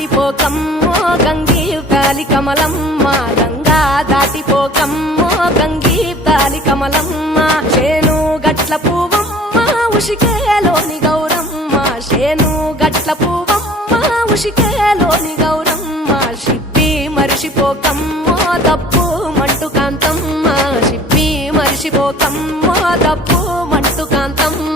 దాటిపోకమ్మో గంగీ తాలి కమలమ్మ గంగా దాటిపోకమ్మో గంగీ తాలి కమలమ్మ శేను గట్ల పువ్వమ్మ ఉషికేలోని గౌరమ్మ శేను గట్ల పువ్వమ్మ ఉషికేలోని గౌరమ్మ షిప్పి మరిషిపోకమ్మో తప్పు మంటు కాంతమ్మ షిప్పి మరిషిపోకమ్మో తప్పు మంటు కాంతమ్మ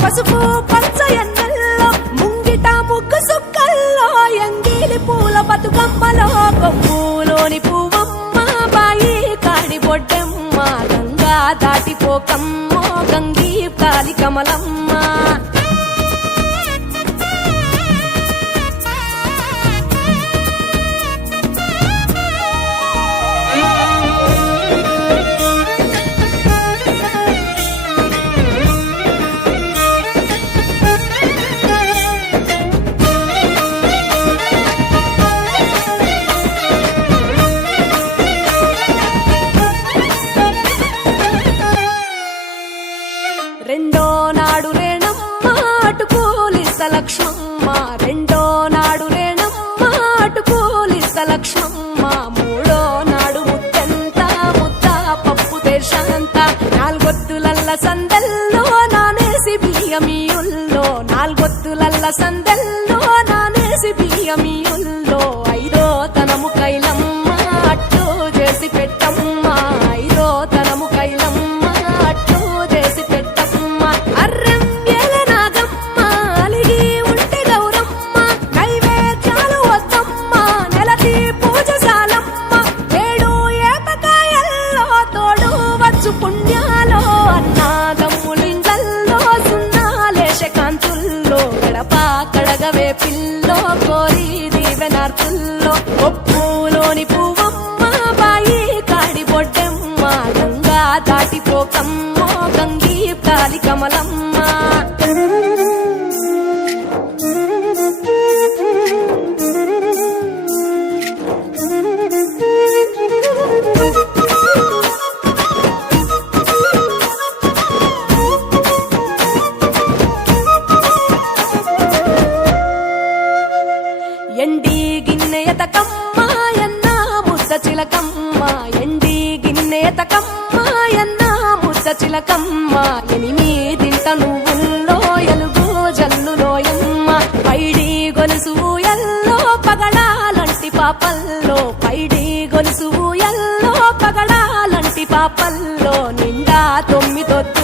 పసుపు పచ్చ ఎన్నెల్లో ముంగిట ముగ్గు సుక్కల్లో ఎంగిలి పూల బతుకమ్మలో కొమ్ములోని పువ్వమ్మ బాయి కాడి బొడ్డెమ్మ గంగా దాటిపోకమ్మో గంగీ తాలి కమలమ్మ రెండో నాడు రేణమ్మ అటుకూలిస్త లక్ష్మమ్మ రెండో నాడు రేణమ్మ అటుకూలిస్త లక్ష్మమ్మ మూడో నాడు ముద్దెంత ముద్ద పప్పు దేశంత నాలుగొత్తులల్ల సందెల్లో నానేసి బియ్యమియుల్లో నాలుగొత్తులల్ల సందెల్లో నానేసి బియ్యమియుల్లో ఐదో తనము కైలమ్మ అట్టు చేసి పెట్టమ్మ ఐదో తనము కైలమ్మ పుణ్యాలో అన్నాదమ్ములింగల్లో సున్నాలేశ కాంతుల్లో గడప కడగవే పిల్లో కోరి దీవెనార్తుల్లో ఒప్పులోని పువ్వమ్మ బాయి కాడి బొడ్డెమ్మ గంగా దాటిపోకమ్మో గంగీ తాలి కమలమ్మ ఎండి గిన్నెయతకమ్మ ఎన్న ముద్ద చిలకమ్మ ఎండి గిన్నెయతకమ్మ ఎన్న ముద్ద చిలకమ్మ ఎనిమిదింట నువ్వుల్లో ఎలుగు జల్లులోయమ్మ పైడి గొలుసు ఎల్లో పగడాలంటి పాపల్లో పైడి గొలుసు ఎల్లో పగడాలంటి పాపల్లో నిండా 9